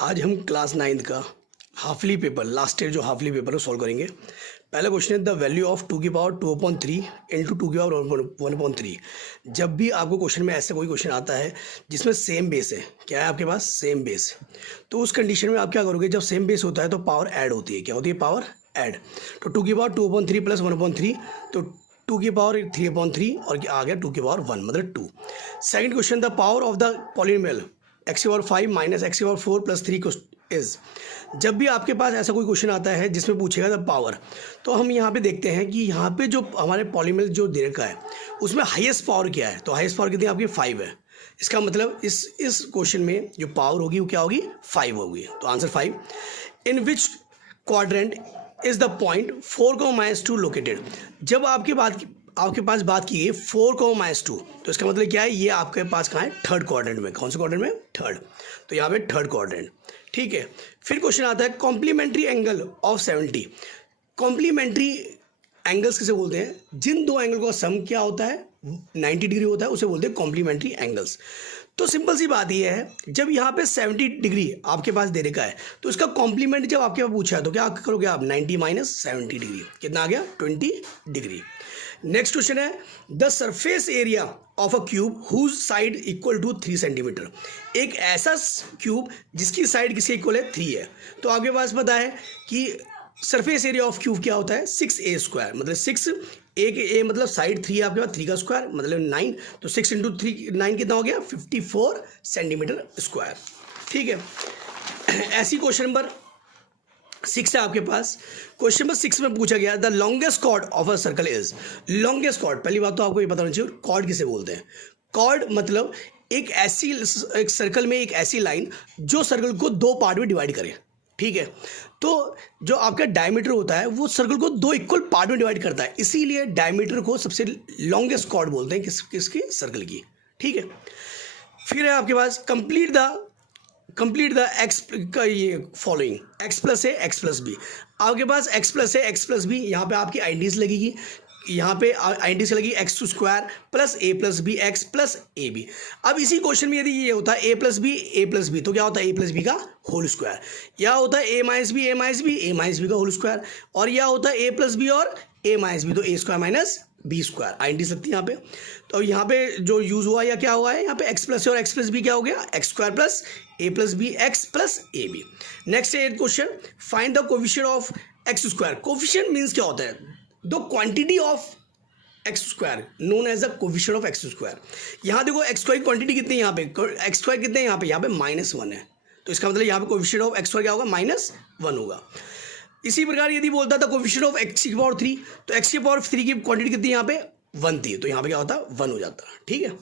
आज हम class 9th का हाफली पेपर लास्ट ईयर जो हाफली पेपर है सॉल्व करेंगे। पहला क्वेश्चन है द वैल्यू ऑफ 2 की पावर 2/3 इंटू 2 की पावर 1/3। जब भी आपको क्वेश्चन में ऐसा कोई क्वेश्चन आता है जिसमें सेम बेस है, क्या है आपके पास सेम बेस, तो उस कंडीशन में आप क्या करोगे, जब सेम बेस होता है तो पावर ऐड होती है। क्या होती है? Power add. तो 2 की पावर 2/3 प्लस 1/3, तो 2 की पावर 3/3 और आ गया 2 की पावर 1 मतलब 2। Second question the power of the polynomial x की पावर 5 माइनस x की पावर 4 प्लस 3 इज। जब भी आपके पास ऐसा कोई क्वेश्चन आता है जिसमें पूछेगा द पावर, तो हम यहाँ पे देखते हैं कि यहाँ पे जो हमारे पॉलिनोमियल जो दे रखा है उसमें हाईएस्ट पावर क्या है। तो हाईएस्ट पावर कितनी आपकी 5 है। इसका मतलब इस क्वेश्चन में जो पावर होगी वो क्या होगी? 5 होगी। तो answer 5। In which quadrant is the point 4, -2 located. जब आपके पास बात की है 4, -2, तो इसका मतलब क्या है? ये आपके पास कहाँ है? थर्ड क्वाड्रेंट में। कौन से क्वाड्रेंट में? थर्ड। तो यहाँ पे थर्ड क्वाड्रेंट। ठीक है। फिर क्वेश्चन आता है complementary angle of 70। Complementary angles किसे बोलते हैं? जिन दो एंगल का सम क्या होता है? 90 डिग्री होता है, उसे बोलते हैं कॉम्प्लीमेंट्री एंगल्स। तो सिंपल सी बात यह है, जब यहाँ पे 70 डिग्री आपके पास दे रखा है तो इसका कॉम्प्लीमेंट जब आपके पास पूछा है तो क्या करोगे आप? 90 माइनस 70 डिग्री कितना आ गया? 20 डिग्री। नेक्स्ट क्वेश्चन है the surface area of a cube whose side equal to 3 centimetre. एक ऐसा क्यूब जिसकी साइड किसके इक्वल है? 3 है। तो आपके पास पता है कि सरफेस एरिया ऑफ क्यूब क्या होता है? 6a²। मतलब 6 a मतलब साइड 3 है आपके पास, 3 का स्क्वायर मतलब 9। तो 6 इंटू 3 9 कितना हो गया? 54 सेंटीमीटर स्क्वायर। ठीक है। ऐसी क्वेश्चन नंबर 6 है आपके पास। क्वेश्चन नंबर 6 में पूछा गया the longest chord of a circle is. Longest chord, पहली बात तो आपको ये पता होना चाहिए कॉर्ड किसे बोलते हैं। कॉर्ड मतलब एक सर्कल में एक ऐसी लाइन जो सर्कल को 2 पार्ट में डिवाइड करे। ठीक है। तो जो आपका डायमीटर होता है वो सर्कल को 2 इक्वल पार्ट में डिवाइड करता है, इसीलिए डायमीटर को सबसे लॉन्गेस्ट कॉर्ड बोलते हैं किसकी? सर्कल की। ठीक है। फिर है आपके पास कंप्लीट द एक्स का ये फॉलोइंग x प्लस है x प्लस बी। आपके पास x प्लस है x प्लस बी, यहाँ पे आपकी आइडेंटिटीज लगेगी। यहाँ पे आइडेंटिटीज लगेगी x² plus a plus B x plus A B. अब इसी क्वेश्चन में यदि ये होता है a प्लस बी तो क्या होता है? a प्लस बी का होल स्क्वायर। या होता है a माइनस बी का होल स्क्वायर। और यह होता है a प्लस बी और a माइनस बी, तो a² माइनस b²। आइडेंटिटी लगती है यहाँ पे। तो यहाँ पे जो यूज हुआ या क्या हुआ है? यहाँ पे x प्लस और x प्लस बी क्या हो गया? x² plus a plus B x plus A B. Next है question find the coefficient of x²। Coefficient means क्या होता है? The quantity of x² known as the coefficient of x²। यहाँ देखो x² की क्वांटिटी कितनी है? यहाँ पे x² कितने हैं? यहाँ पे -1 है। तो इसका मतलब यहाँ पे कोफिशिएंट ऑफ x² क्या होगा? -1 होगा। इसी प्रकार यदि बोलता था कोफिशिएंट ऑफ x की पावर 3, तो x की पावर 3 की क्वांटिटी कितनी यहाँ पे? 1 थी, तो यहाँ पे क्या होता? 1 हो जाता। ठीक है।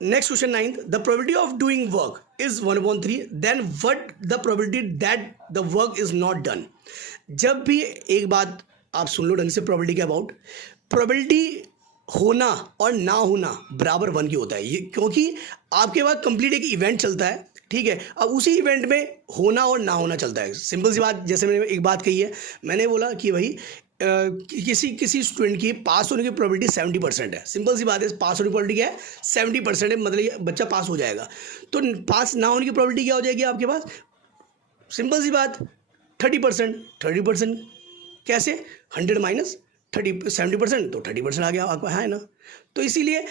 Next question 9th the probability of doing work is 1/3 then what the probability that the work is not done. जब भी एक बात आप सुन लो ढंग से, प्रोबेबिलिटी के अबाउट, प्रोबेबिलिटी होना और ना होना बराबर 1 की होता है। ये क्योंकि आपके पास कंप्लीट एक इवेंट चलता है। ठीक है। अब उसी इवेंट में होना और ना होना चलता है। सिंपल सी बात, जैसे मैंने एक बात कही है, मैंने बोला कि भाई किसी स्टूडेंट की पास होने की प्रोबेबिलिटी 70% है। सिंपल सी बात है, पास होने की प्रोबेबिलिटी क्या है? 70% है, मतलब ये बच्चा पास हो जाएगा। तो पास ना होने की प्रोबेबिलिटी क्या हो जाएगी आपके पास? सिंपल सी बात 30%। कैसे? 100 माइनस 70%, तो 30% आ गया आपको, है ना। तो इसीलिए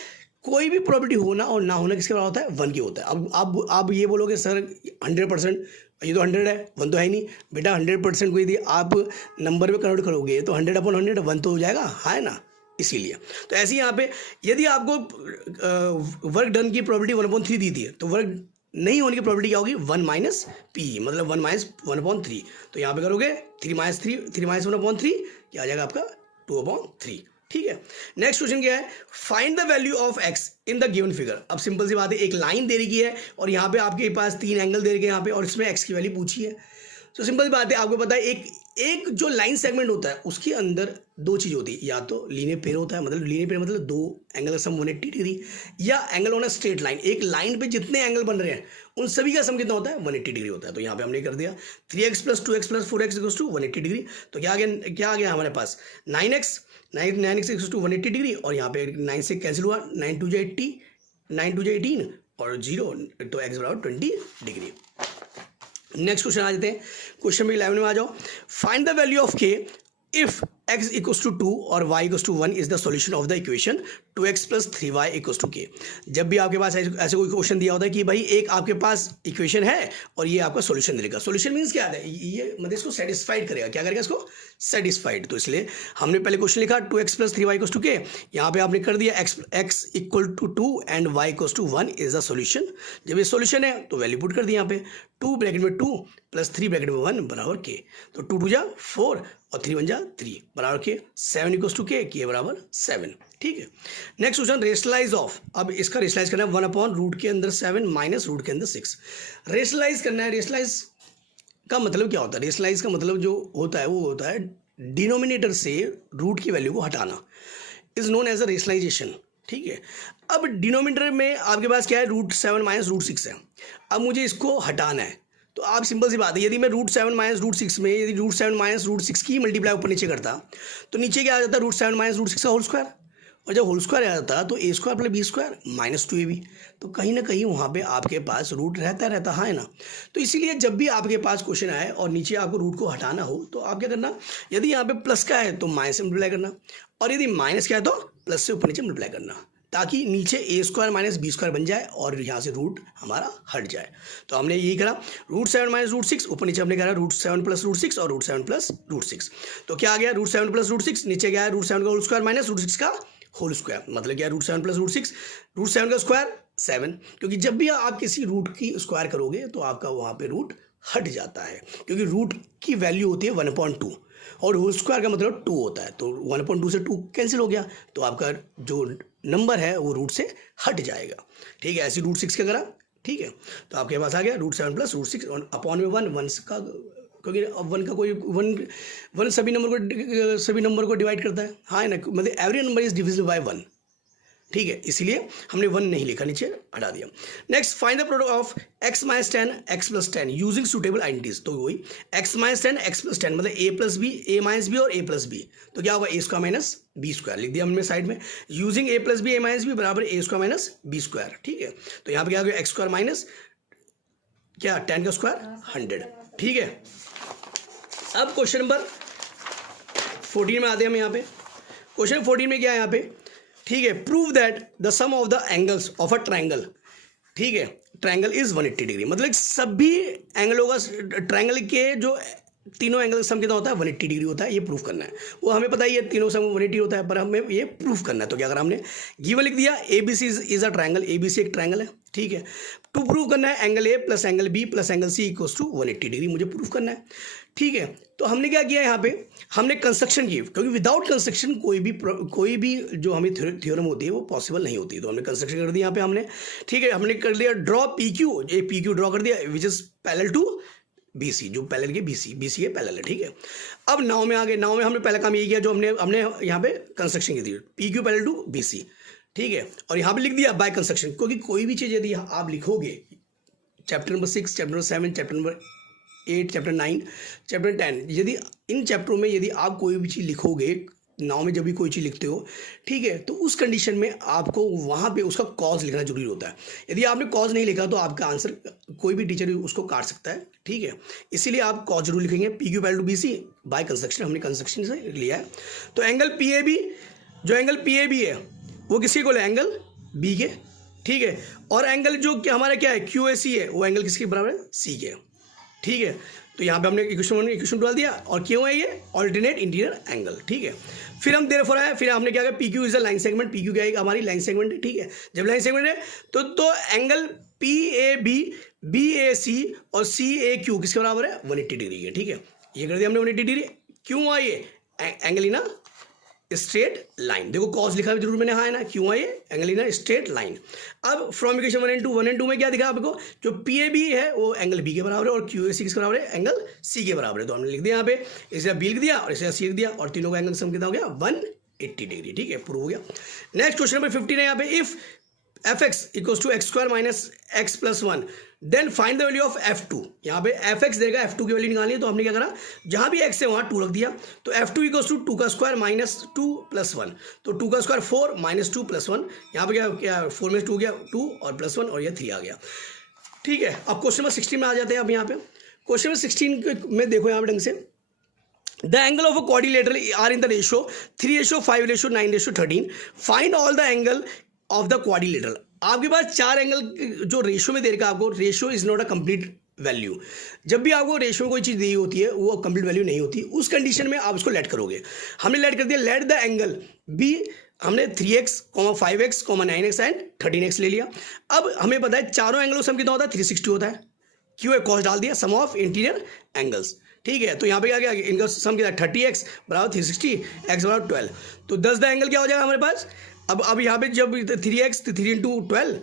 कोई भी प्रोबेबिलिटी होना और ना होना किसके बराबर होता है? 1 की होता है। अब आप ये बोलोगे सर 100%, ये तो 100 है, 1 तो है ही नहीं बेटा। 100% को यदि आप नंबर में कन्वर्ट करोगे तो 100/100 1 तो हो जाएगा, है ना। इसीलिए तो ऐसे ही यहाँ पे यदि आपको वर्क डन की प्रोबेबिलिटी 1/3 दी थी, तो वर्क नहीं होने की प्रोबेबिलिटी क्या होगी? 1 माइनस पी, मतलब 1 माइनस 1/3। तो यहाँ पे करोगे 3 माइनस 1/3 क्या आ जाएगा आपका? 2/3। ठीक है। नेक्स्ट क्वेश्चन क्या है? Find the value of x in the given figure. अब सिंपल सी बात है, एक लाइन दे रही है और यहाँ पे आपके पास 3 एंगल दे रखे हैं यहाँ पे, और इसमें x की वैल्यू पूछी है। तो सिंपल सी बात है, आपको पता है एक जो लाइन सेगमेंट होता है उसके अंदर 2 चीज़ होती है, या तो लीनियर पेयर होता है, मतलब लीनियर पेयर मतलब 2 एंगल का सम 180 डिग्री, या angle on a straight line. एक लाइन पे जितने एंगल बन रहे हैं उन सभी का सम कितना होता है? 180 डिग्री होता है। तो यहाँ पे हमने कर दिया 3x + 2x + 4x = 180 डिग्री। तो क्या आ गया हमारे पास? 9x = 180 डिग्री, और यहाँ पे 9 से कैंसिल हुआ, 9 2 80, 9 2 18 और 0, तो x = 20 डिग्री। नेक्स्ट क्वेश्चन आ जाते हैं, क्वेश्चन नंबर 11 में आ जाओ। Find the value of K if x equals to 2 और y equals to 1 is the solution of the equation 2x plus 3y equals to K. जब भी आपके पास ऐसे कोई क्वेश्चन दिया होता है कि भाई एक आपके पास इक्वेशन है और ये आपका सॉल्यूशन देगा, सॉल्यूशन मींस क्या है, ये मतलब इसको सेटिस्फाइड करेगा, क्या करेगा इसको, सेटिस्फाइड। तो इसलिए हमने पहले क्वेश्चन लिखा 2x plus 3y equals to के, यहाँ पे आपने कर दिया x equal to 2 and y equals to 1 is the solution. जब ये सॉल्यूशन है तो वैल्यू पुट कर दिया यहाँ पे, 2 ब्रैकेट में 2 प्लस 3 ब्रैकेट में 1 बराबर के, तो 2 2 जा 4 और 3 1 जा 3 बराबर के, 7 इक्वल्स टू के बराबर 7। ठीक है, नेक्स्ट क्वेश्चन रेशनलाइज ऑफ, अब इसका रेशनलाइज करना है 1 अपॉन रूट के अंदर 7 माइनस रूट के अंदर 6। रेशनलाइज करना है, रेशनलाइज का मतलब क्या होता है, रेशनलाइज का मतलब जो होता है वो होता है डिनोमिनेटर से रूट की वैल्यू को हटाना, is known as a rationalisation. ठीक है, अब डिनोमिनेटर में आपके पास क्या है, √7 माइनस √6 है, अब मुझे इसको हटाना है, तो आप सिंपल सी बात है, यदि मैं √7 माइनस √6 में यदि √7 माइनस √6 की मल्टीप्लाई ऊपर नीचे करता तो नीचे क्या आ जाता है, √7 माइनस √6 का होल स्क्वायर, और जब होल स्क्वायर आ जाता तो a square plus b square minus 2ab, तो कहीं ना कहीं वहाँ पे आपके पास रूट रहता है ना। तो इसीलिए जब भी आपके पास क्वेश्चन आए और नीचे आपको रूट को हटाना हो तो आप क्या करना, यदि यहाँ पे प्लस का है तो माइनस से मल्टीप्लाई करना, और यदि माइनस का है तो प्लस से ऊपर नीचे मल्टीप्लाई करना, ताकि नीचे a square minus b square बन जाए और यहाँ से रूट हमारा हट जाए। तो हमने यही करा, √7 माइनस √6, ऊपर नीचे हमने करा √7 प्लस √6 और √7 प्लस √6, तो क्या आ गया, √7 प्लस √6, नीचे गया है √7 का होल स्क्वायर माइनस √6 का होल स्क्वायर, मतलब क्या है √7 प्लस √6, √7 का स्क्वायर 7, क्योंकि जब भी आप किसी रूट की स्क्वायर करोगे तो आपका वहाँ पे रूट हट जाता है, क्योंकि रूट की वैल्यू होती है 1/2 और होल स्क्वायर का मतलब 2 होता है, तो 1/2 से 2 कैंसिल हो गया, तो आपका जो नंबर है वो रूट से हट जाएगा। ठीक है, ऐसे √6 का करा, ठीक है, तो आपके पास आ गया √7 प्लस √6 अपॉन में 1 का, क्योंकि अब 1 का कोई 1 सभी नंबर को डिवाइड करता है, हाँ ना, मतलब every number is divisible by 1। ठीक है, इसलिए हमने 1 नहीं लिखा, नीचे हटा दिया। Next find the product of x minus 10 x plus 10 using suitable identities, तो वही x माइनस 10 x प्लस 10 मतलब a plus B, a minus B और a प्लस बी, तो क्या होगा a square minus b square, लिख दिया हमने साइड में, using a plus B a minus B बराबर a square minus b square. ठीक है, तो यहाँ पे क्या हो गया x स्क्वायर माइनस क्या 10 का स्क्वायर 100। ठीक है, अब क्वेश्चन नंबर 14 में आते हैं हम, यहाँ पे क्वेश्चन 14 में क्या है यहाँ पे, ठीक है, prove that the sum of the angles of a triangle, ठीक है, ट्रायंगल इज 180 डिग्री, मतलब सभी एंगलों का, ट्रायंगल के जो तीनों एंगल सम कितना होता है 180 डिग्री होता है, ये प्रूफ करना है। वो हमें पता ही है तीनों सम 180 होता है, पर हमें ये प्रूफ करना है। तो क्या करा हमने, गिवन लिख दिया ABC is a triangle, ABC एक ट्रायंगल है, ठीक है, टू प्रूव करना है angle A plus angle B plus angle C equals to 180 degree, मुझे प्रूफ करना है। ठीक है, तो हमने क्या किया यहाँ पे, हमने कंस्ट्रक्शन की, क्योंकि विदाउट कंस्ट्रक्शन कोई भी जो हमें थ्योरम होती है वो पॉसिबल नहीं होती, तो हमने कंस्ट्रक्शन कर दिया यहाँ पे हमने। ठीक है, हमने कर लिया ड्रॉ PQ, ये PQ ड्रॉ कर दिया which is parallel to BC, जो पैरेलल के BC के पैरेलल है। ठीक है, अब नाव में आ गए, नाव में हमने पहला काम यही किया जो हमने यहाँ पे कंस्ट्रक्शन की थी, PQ पैरेलल टू BC। ठीक है, और यहाँ पे लिख दिया बाय कंस्ट्रक्शन, क्योंकि कोई भी चीज़ यदि आप लिखोगे, chapter number 6, chapter number 7, chapter number 8, chapter 9, chapter 10, यदि इन चैप्टरों में यदि आप कोई भी चीज़ लिखोगे, नाव में जब भी कोई चीज़ लिखते हो, ठीक है, तो उस कंडीशन में आपको वहाँ पे उसका कॉज लिखना जरूरी होता है। यदि आपने कॉज नहीं लिखा तो आपका आंसर कोई भी टीचर उसको काट सकता है। ठीक है, इसीलिए आप कॉज जरूर लिखेंगे, PQ parallel to BC by construction, हमने कंस्ट्रक्शन से लिया है। तो एंगल PAB, जो एंगल PAB है वो किसके इक्वल है, एंगल B के। ठीक है, और एंगल जो हमारा क्या है QAC है, वो एंगल किसके बराबर है, C के। ठीक है, तो यहाँ पे हमने इक्वेशन डाल दिया, और क्यों है ये ऑल्टरनेट इंटीरियर एंगल। ठीक है, फिर हम देयरफॉर आया, फिर हमने क्या किया, PQ is a line segment, PQ क्या है, हमारी लाइन सेगमेंट है। ठीक है, जब लाइन सेगमेंट है तो एंगल PAB BAC और CAQ किसके बराबर है, 180 डिग्री है। ठीक है, ये कर दिया हमने 180 डिग्री। क्यों आए ये एंगल इन स्ट्रेट लाइन, देखो कॉज लिखा भी जरूर मैंने, हाँ है ना, क्यों आए एंगल इन स्ट्रेट लाइन। अब फ्रॉम इक्वेशन 1 and 2 में क्या दिखा आपको, जो PAB है वो एंगल B के बराबर है और QAC किसके बराबर है, एंगल C के बराबर है। तो हमने लिख दिया यहाँ पे, इसे B लिख दिया और इसे C लिख दिया, और तीनों का एंगल सम कितना हो गया, 180 डिग्री। ठीक है, प्रूव हो गया। नेक्स्ट क्वेश्चन नंबर 15 है यहाँ पे, if fx equals to x square minus x plus 1 then find the value of f2। यहाँ पे fx देगा, f2 की वैल्यू निकालनी है, तो हमने क्या करा, जहाँ भी x है वहाँ 2 रख दिया, तो f2 इक्वल्स टू 2 का स्क्वायर माइनस 2 प्लस 1, तो 2 का स्क्वायर 4 माइनस 2 प्लस 1, यहाँ पे क्या 4 में 2 गया 2 और प्लस 1 और ये 3 आ गया। ठीक है, अब क्वेश्चन नंबर 16 में आ जाते हैं। अब यहाँ पे क्वेश्चन नंबर 16 में देखो यहाँ पे ढंग से, the angle of a quadrilateral are in the ratio 3:5:9:13, find all the angle of the quadrilateral. आपके पास 4 एंगल जो रेशो में दे रखा आपको, ratio is not a complete value. जब भी आपको रेशो में कोई चीज़ दी होती है वो कंप्लीट वैल्यू नहीं होती, उस कंडीशन में आप उसको लेट करोगे। हमने लेट कर दिया, लेट द एंगल बी, हमने 3x, 5x, 9x and 13x ले लिया। अब हमें पता है चारों एंगलों सम कितना होता है, 360 होता है। क्यों है, कॉस डाल दिया, सम ऑफ इंटीरियर एंगल्स, ठीक है। तो यहाँ पे क्या गया, इनका सम कितना, 30x बराबर 360, x बराबर 12, तो 10 द एंगल क्या हो जाएगा हमारे पास। अब यहाँ पे जब 3x, तो 3 × 12,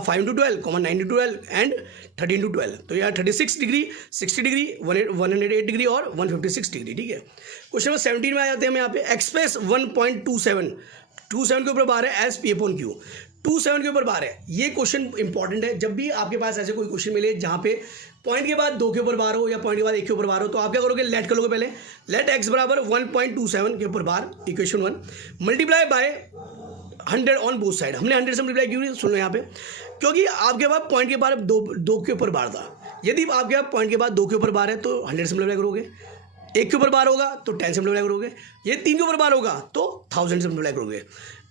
5 × 12, 9 × 12 एंड 13 × 12, तो यहाँ 36 डिग्री, 60 डिग्री, 108 डिग्री और 156 डिग्री, ठीक है। क्वेश्चन नंबर 17 में आ जाते हैं हम यहाँ पे, एक्सप्रेस 1.27 के ऊपर बार है एज पी अपॉन क्यू, 27 के ऊपर बार है। ये क्वेश्चन इंपॉर्टेंट है। जब भी आपके पास ऐसे कोई क्वेश्चन मिले जहाँ पे पॉइंट के बाद 2 के ऊपर बार हो या पॉइंट के बाद 1 के ऊपर बार हो, तो आप क्या करोगे, लेट कर लोगे पहले। लेट एक्स बराबर 1.27 के ऊपर बार, equation 1, multiply by 100 on both side. हमने 100 से मल्टीप्लाई क्यों, सुन लो यहाँ पे, क्योंकि आपके पास पॉइंट के बाद 2 के ऊपर बार था। यदि आपके पास पॉइंट के बाद 2 के ऊपर बार है तो 100 से मल्टीप्लाई करोगे, 1 के ऊपर बार होगा तो 10 से मल्टीप्लाई करोगे, ये 3 के ऊपर बार होगा तो 1000 से मल्टीप्लाई करोगे।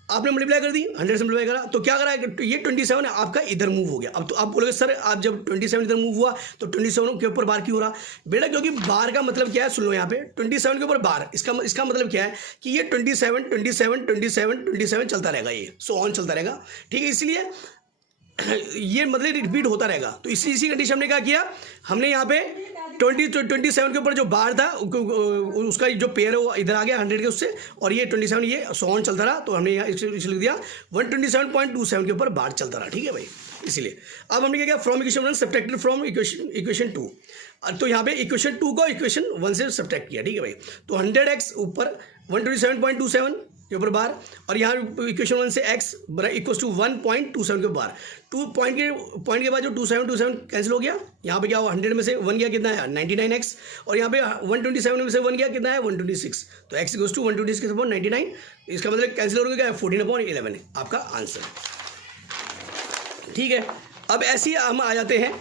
आपने मल्टीप्लाई कर दी, 100 से मल्टीप्लाई करा तो क्या करा, ये 27 है आपका इधर मूव हो गया। अब तो आप बोलोगे सर आप जब 27 इधर मूव हुआ तो 27 के ऊपर बार क्यों हो रहा, बेटा क्योंकि बार का मतलब क्या है, सुन लो यहाँ पे, 27 के ऊपर बार, इसका मतलब क्या है कि ये 27 27 27 27 चलता रहेगा, ये सो ऑन चलता रहेगा, ठीक है। इसलिए ये मतलब रिपीट होता रहेगा। तो इसी कंडीशन हमने क्या किया, हमने यहाँ पे 27 के ऊपर जो बार था उसका जो पेयर है वो इधर आ गया 100 के उससे, और ये 27 ये सो ऑन चलता रहा, तो हमने यहाँ लिख दिया 127.27 के ऊपर बार चलता रहा, ठीक है भाई। इसीलिए अब हमने क्या किया, from equation 1 subtracted from equation 2, तो यहाँ पे इक्वेशन 2 को इक्वेशन 1 से सब्ट्रैक्ट किया, ठीक है भाई। तो 100x ऊपर 127.27 के ऊपर बार, और यहाँ इक्वेशन 1 से x इक्वल्स टू 1.27 के बार, 2 पॉइंट के बाद जो 27 कैंसिल हो गया, यहाँ पे क्या हुआ, 100 में से 1 गया कितना है 99x, और यहाँ पे 127 में से 1 गया कितना है 126, तो x इक्वल्स टू 126/99, इसका मतलब कैंसिल हो गया 14/11 है आपका आंसर, ठीक है। अब ऐसे ही हम आ जाते हैं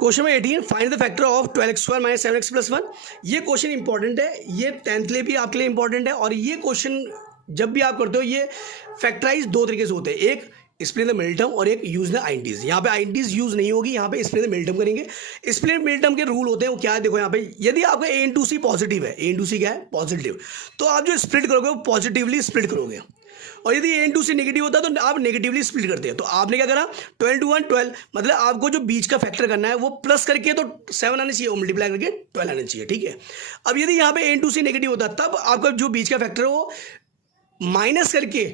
क्वेश्चन में 18, find the factor of 12x² - 7x + 1। ये क्वेश्चन इंपॉर्टेंट है, ये 10th के लिए भी आपके लिए इंपॉर्टेंट है, और ये क्वेश्चन जब भी आप करते हो ये फैक्टराइज 2 तरीके से होते हैं, एक स्प्लिट द मिडिल टर्म और एक यूज द आइडेंटिटीज। यहाँ पे आइडेंटिटीज यूज नहीं होगी, यहाँ पे स्प्लिट द मिडिल टर्म करेंगे। स्प्लिट मिडिल टर्म के रूल होते हैं वो क्या है, देखो यहाँ पे, यदि आपका a × c पॉजिटिव है, a × c क्या है पॉजिटिव, तो आप जो स्प्लिट करोगे वो पॉजिटिवली स्प्लिट करोगे, और यदि a × c नेगेटिव होता है तो आप नेगेटिवली स्प्लिट करते हैं। तो आपने क्या करा, 12 × 1 12, मतलब आपको जो बीच का फैक्टर करना है वो प्लस करके तो 7 आना चाहिए, वो मल्टीप्लाई करके 12 आना चाहिए, ठीक है। अब यदि यहाँ पे a × c नेगेटिव होता तब आपका जो बीच का फैक्टर है वो माइनस करके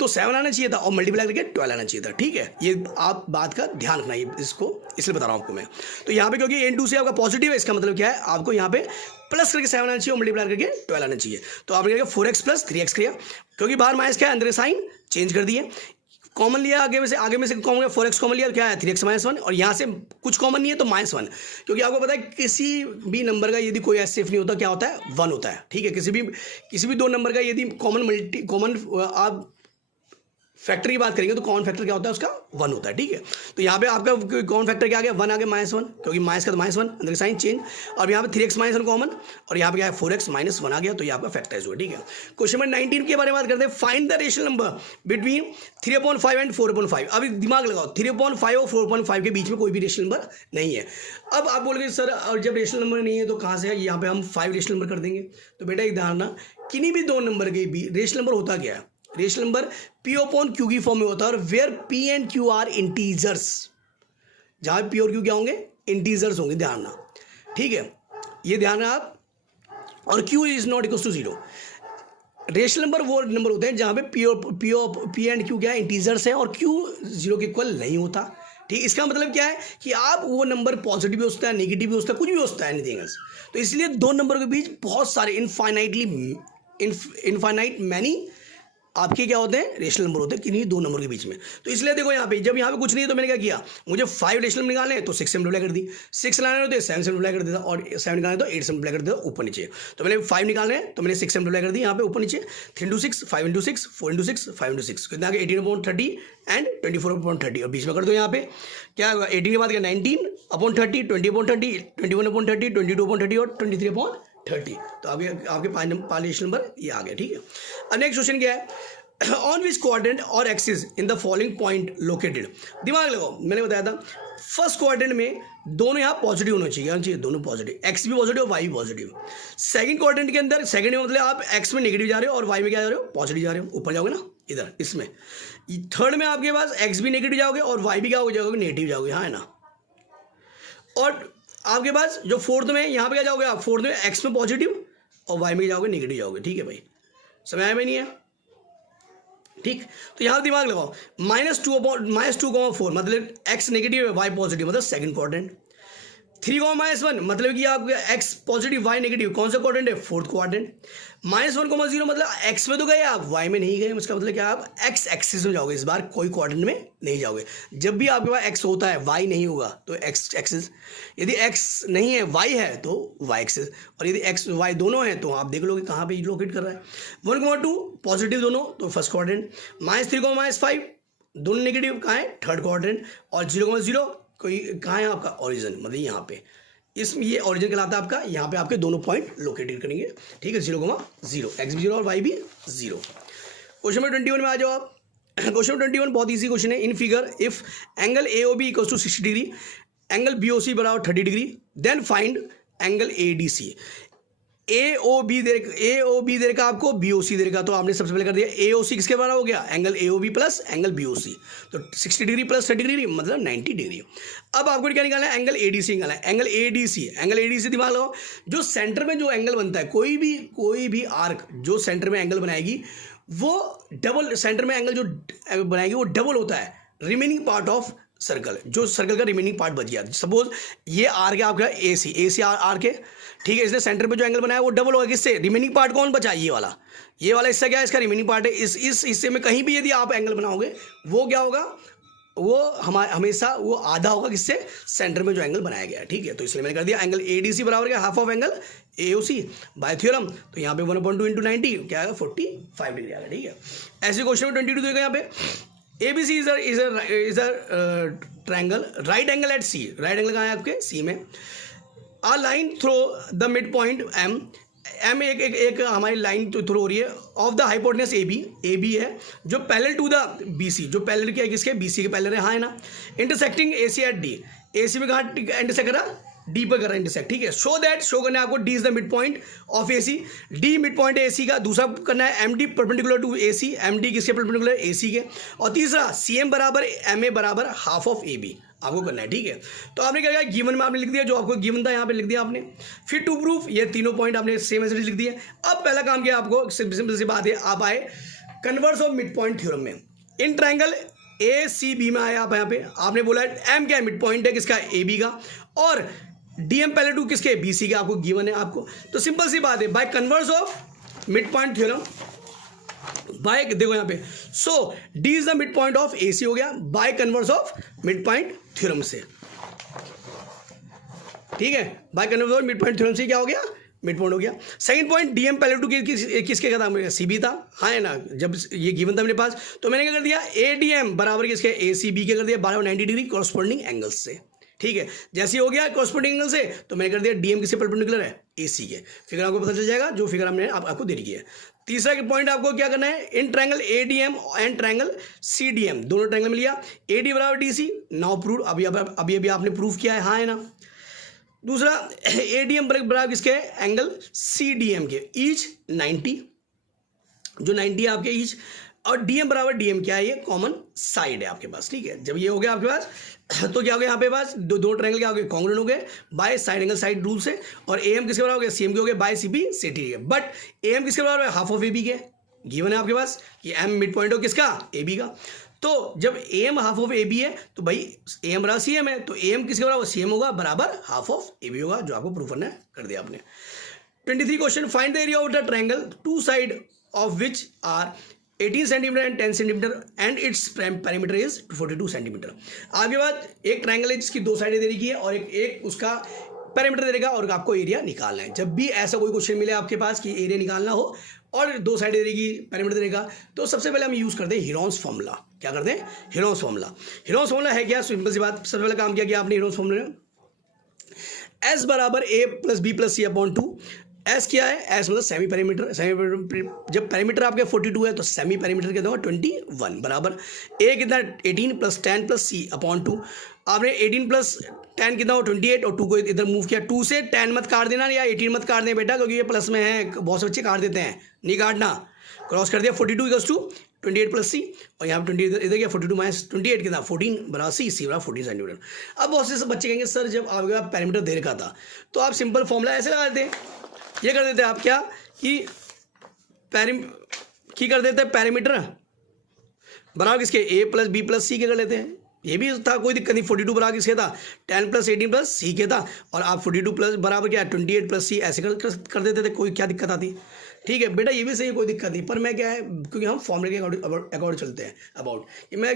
तो 7 आना चाहिए था और मल्टीप्लाई करके 12 आना चाहिए था, ठीक है। ये आप बात का ध्यान रखना, ये इसको इसलिए बता रहा हूँ आपको मैं। तो यहाँ पे क्योंकि a × c आपका पॉजिटिव है, इसका मतलब क्या है, आपको यहाँ पे प्लस करके 7 आना चाहिए और मल्टीप्लाई करके 12 आना चाहिए। तो आपने क्या 4x + 3x किया, क्योंकि बाहर माइनस क्या है, अंदर साइन चेंज कर दिए, कॉमन लिया आगे में से कॉमन 4x कॉमन लिया, क्या है 3x - 1, और यहाँ से कुछ कॉमन नहीं है तो -1, क्योंकि आपको पता है किसी भी नंबर का यदि कोई एसएफ नहीं होता क्या होता है 1 होता है, ठीक है। किसी भी 2 नंबर का यदि कॉमन आप फैक्टर की बात करेंगे तो कॉमन फैक्टर क्या होता है उसका 1 होता है, ठीक है। तो यहाँ पे आपका कॉमन फैक्टर क्या आ गया, 1 आ गया -1, क्योंकि माइनस का तो -1 अंदर साइन चेंज, और यहाँ पे 3x - 1 कॉमन, और यहाँ पे क्या है 4x - 1 आ गया, तो ये आपका फैक्टराइज हुआ, ठीक है। क्वेश्चन नंबर 19 के बारे में बात करते हैं, find the rational number between 3/5 and 4/5। अभी दिमाग लगाओ, 3/5 और 4/5 के बीच में कोई भी रेशनल नंबर नहीं है। अब आप बोलोगे सर और जब रेशनल नंबर नहीं है तो कहाँ से है, यहाँ पे हम 5 रेशनल नंबर कर देंगे। तो बेटा एक धारणा, किन्हीं भी 2 नंबर के भी रेशनल नंबर होता क्या है, रेशनल नंबर P/Q की फॉर्म में होता है, और where P and Q are integers, जहां P और Q क्या होंगे, इंटीजर्स होंगे, ध्यान रखना, ठीक है, ये ध्यान रखना आप। और Q is not equal to 0। Rational number वो नंबर होते हैं जहां पे P and Q क्या है, इंटीजर्स है, और Q 0 के इक्वल नहीं होता, ठीक। इसका मतलब क्या है कि आप वो नंबर पॉजिटिव भी हो सकता है, नेगेटिव भी हो सकता है, कुछ भी हो सकता है, एनीथिंग एल्स। तो इसलिए 2 नंबर के बीच बहुत सारे इनफाइनाइट मैनी आपके क्या होते हैं, रेशनल नंबर होते हैं किन्हीं दो नंबर के बीच में। तो इसलिए देखो यहाँ पे जब यहाँ पे कुछ नहीं है तो मैंने क्या किया, मुझे 5 रेशनल नंबर निकालने हैं तो 6 से मल्टीप्लाई कर दी, 6 लाने होते 7 से मल्टीप्लाई कर देता, और 7 निकालने तो 8 से मल्टीप्लाई कर देता ऊपर नीचे। तो मैंने 5 निकालने हैं तो मैंने 6 से मल्टीप्लाई कर दी यहाँ पे ऊपर नीचे, 3 इंटू 6, 5 इंटू 6, 4 इंटू 6, 5 इंटू 6, कितना आ गया 18/30 एंड 24/30, और बीच में कर दो यहाँ पे क्या होगा, 18 के बाद क्या 19/30, 20/30, 21/30, 22/30 और 23/30। तो आपके 5 रेशनल नंबर ये आ गया, ठीक है। अब नेक्स्ट क्वेश्चन क्या है, ऑन विच क्वाड्रेंट और axis in the following point located. दिमाग लगाओ, मैंने बताया था फर्स्ट क्वाड्रेंट में दोनों यहाँ पॉजिटिव होना चाहिए, दोनों पॉजिटिव, एक्स भी पॉजिटिव वाई भी पॉजिटिव। सेकंड क्वाड्रेंट के अंदर, सेकंड में मतलब आप एक्स में नेगेटिव जा रहे हो और वाई में क्या जा रहे हो, पॉजिटिव जा रहे हो, ऊपर जाओगे ना इधर इसमें। थर्ड में आपके पास एक्स भी नेगेटिव जाओगे और वाई भी क्या हो जाओगे, नेगेटिव जाओगे, हाँ है ना। और आपके पास जो फोर्थ में यहाँ पे क्या जाओगे आप, फोर्थ में एक्स में पॉजिटिव और वाई में जाओगे नेगेटिव जाओगे, ठीक है भाई, समझ आया में नहीं है, ठीक। तो यहां दिमाग लगाओ, -2/4 मतलब एक्स नेगेटिव है वाई पॉजिटिव, मतलब सेकंड क्वाड्रेंट। 3, -1 मतलब कि आपका एक्स पॉजिटिव वाई नेगेटिव, कौन सा क्वाड्रेंट है, फोर्थ क्वाड्रेंट। -1,0 मतलब एक्स में तो गए आप, वाई में नहीं गए, इसका मतलब क्या, आप एक्स एक्सिस में जाओगे, इस बार कोई क्वाड्रेंट में नहीं जाओगे। जब भी आपके पास एक्स होता है वाई नहीं होगा तो एक्स एक्सिस, यदि एक्स नहीं है वाई है तो वाई एक्सिस, और यदि एक्स वाई दोनों हैं तो आप देख लोगे कहाँ पे लोकेट कर रहा है। 1,2 पॉजिटिव दोनों तो फर्स्ट क्वाड्रेंट, -3, -5 दोनों नेगेटिव कहाँ है, थर्ड क्वाड्रेंट, और 0,0 कोई कहाँ है आपका, ओरिजिन मतलब यहाँ पे, इसमें ये ओरिजिन कहलाता है आपका, यहाँ पे आपके दोनों पॉइंट लोकेटेड करेंगे, ठीक है। 0,0 एक्स भी 0 और वाई भी 0। क्वेश्चन नंबर 21 में आ जाओ आप। क्वेश्चन नंबर 21 बहुत इजी क्वेश्चन है। In figure if angle AOB equals to 60 degree, angle BOC बराबर 30 degree, then find angle ADC। AOB दे रखा आपको, BOC दे रखा, तो आपने सबसे पहले कर दिया AOC किसके बराबर हो गया, angle AOB plus angle BOC, तो 60 डिग्री प्लस 30 डिग्री मतलब 90 डिग्री। अब आपको क्या निकालना है, एंगल ADC निकालना है। एंगल ADC दिमाग लगाओ, जो सेंटर में जो एंगल बनता है, कोई भी आर्क जो सेंटर में एंगल बनाएगी वो डबल, सेंटर में एंगल जो बनाएगी वो डबल होता है रिमेनिंग पार्ट ऑफ सर्कल, जो सर्कल का रिमेनिंग पार्ट बच गया। सपोज ये आर्क है आपका AC आर्क है, ठीक है, इसने सेंटर पे जो एंगल बनाया वो डबल होगा, किससे, रिमेनिंग पार्ट कौन बचा, ये वाला हिस्सा क्या है, इसका रिमेनिंग पार्ट है। इस हिस्से में कहीं भी यदि आप एंगल बनाओगे वो क्या होगा, वो हमेशा वो आधा होगा, किससे, सेंटर में जो एंगल बनाया गया है, ठीक है। तो इसलिए मैंने कर दिया एंगल ADC बराबर क्या, half of angle AOC bye theorem, तो यहाँ पे 1/2 × 90 क्या आएगा, 45 डिग्री आएगा, ठीक है। ऐसे क्वेश्चन में 22 देगा, यहाँ पे ABC is a triangle, right angle at C, right angle कहाँ है आपके, C में। A line through the midpoint M एक हमारी लाइन थ्रो हो रही है ऑफ द हाइपोटेनस AB है जो पैरेलल टू द BC, जो पैरेलल क्या है, किसके, BC के पैरेलल है, हाँ है ना। Intersecting AC at D, AC में कहाँ इंटरसेक्ट करा, D पर करा इंटरसेक्ट, ठीक है। शो करना है आपको D is the midpoint of AC, D midpoint है AC का। दूसरा करना है MD perpendicular to AC, MD किसके परपेंडिकुलर, AC के। और तीसरा CM बराबर MA बराबर हाफ ऑफ AB आपको करना है, ठीक है। तो आपने क्या किया, गिवन में आपने लिख दिया, जो आपको गिवन था यहाँ पे लिख दिया आपने। फिर टू प्रूफ ये तीनों पॉइंट आपने सेम ऐसे लिख दिए। अब पहला काम किया आपको, सिंपल सी बात है, आप आए converse of mid point theorem में। इन ट्रायंगल ACB में आए आप, यहाँ पे आपने बोला M क्या है, मिड पॉइंट है किसका, AB का, और DM पहले टू किसके, BC के, आपको गिवन है आपको। तो सिंपल सी बात है, by converse of mid point theorem, by देखो यहाँ पे, so D is the midpoint of AC हो गया by converse of mid point theorem से, ठीक है। By converse of mid point theorem से क्या हो गया, मिड पॉइंट हो गया। सेकंड पॉइंट DM पहले टू किसके का था, CB था, हाँ है ना। जब ये गिवन था मेरे पास तो मैंने क्या कर दिया, ADM बराबर किसके, ACB के कर दिया बराबर 90 डिग्री कॉरस्पॉन्डिंग एंगल्स से, ठीक है। जैसे हो गया कॉरस्पॉन्डिंग एंगल से तो मैंने कर दिया DM किससे परपेंडिकुलर है, AC के। फिगर आपको पता चल जाएगा, जो फिगर हमने आपको दे रही है। तीसरा पॉइंट आपको क्या करना है, in triangle ADM and triangle CDM, दोनों ट्रायंगल में लिया, AD बराबर DC, नाउ प्रूव, अभी आपने प्रूव किया है, हाँ है ना। दूसरा ADM बराबर किसके, एंगल CDM के, ईच 90, जो 90 है आपके ईच, और DM बराबर DM क्या है, ये कॉमन साइड है आपके पास, ठीक है। जब ये हो गया आपके पास तो क्या हो गया, यहाँ पे पास दो ट्रायंगल क्या हो गए, कॉन्ग्रुएंट हो गए by side angle side rule से। और AM किसके बराबर हो गया, CM के हो गए बाय CB से, ठीक है। बट AM किसके बराबर है, हाफ ऑफ AB के, गिवन है आपके पास कि M मिड पॉइंट हो किसका, AB का। तो जब AM हाफ ऑफ AB है तो भाई AM बराबर CM है, तो AM किसके बराबर, CM होगा बराबर हाफ ऑफ AB होगा, जो आपको प्रूफ करना है, कर दिया आपने। 23 question, find the area of the triangle two side of which are 18 centimetre and 10 centimetre and its perimeter is 42 centimetre. आपके पास एक ट्रायंगल है जिसकी दो साइडें दे रखी है और एक उसका पैरामीटर दे देगा और आपको एरिया निकालना है। जब भी ऐसा कोई क्वेश्चन मिले आपके पास कि एरिया निकालना हो और दो साइडें देगी पैरामीटर देगा, तो सबसे पहले हम यूज़ करते हैं हीरोन्स फॉर्मूला। क्या करते हैं? Heron's formula. हीरोन्स फॉर्मूला है क्या? सिंपल सी बात, सबसे पहले काम किया आपने हीरोन्स फॉर्मूला में एस बराबर ए प्लस बी प्लस सी अपॉन 2। एस क्या है? एस मतलब सेमी पैरामीटर। जब पैरामीटर आपके 42 है तो सेमी पैरामीटर कितना होगा? 21 बराबर ए कितना? 18 प्लस 10 प्लस सी अपॉन 2। आपने 18 प्लस 10 कितना हो? 28 और 2 को इधर मूव किया। 2 से 10 मत काट देना या 18 मत काट देना बेटा, क्योंकि ये प्लस में है, बहुत से बच्चे काट देते हैं, नहीं काटना। क्रॉस कर दिया 42 इक्वल्स टू 28 प्लस सी और यहाँ पे 20 इधर क्या 42 माइनस 28 कितना 14 बराबर सी बराबर 14 सेंटीमीटर। अब बहुत से बच्चे कहेंगे सर जब आपके पास पैरामीटर दे रखा था तो आप सिंपल फॉर्मूला ऐसे लगा देते, ये कर देते आप क्या कि कर देते हैं पैरामीटर बराबर किसके? ए प्लस बी प्लस सी के कर लेते हैं। ये भी था, कोई दिक्कत नहीं। 42 बराबर किसके था? 10 प्लस 18 प्लस सी के था और आप 42 प्लस बराबर क्या 28 प्लस सी ऐसे कर देते थे, कोई क्या दिक्कत आती? ठीक है बेटा, ये भी सही है, कोई दिक्कत नहीं। पर मैं क्या है, क्योंकि हम फॉर्मूले के अकॉर्डिंग चलते हैं अबाउट।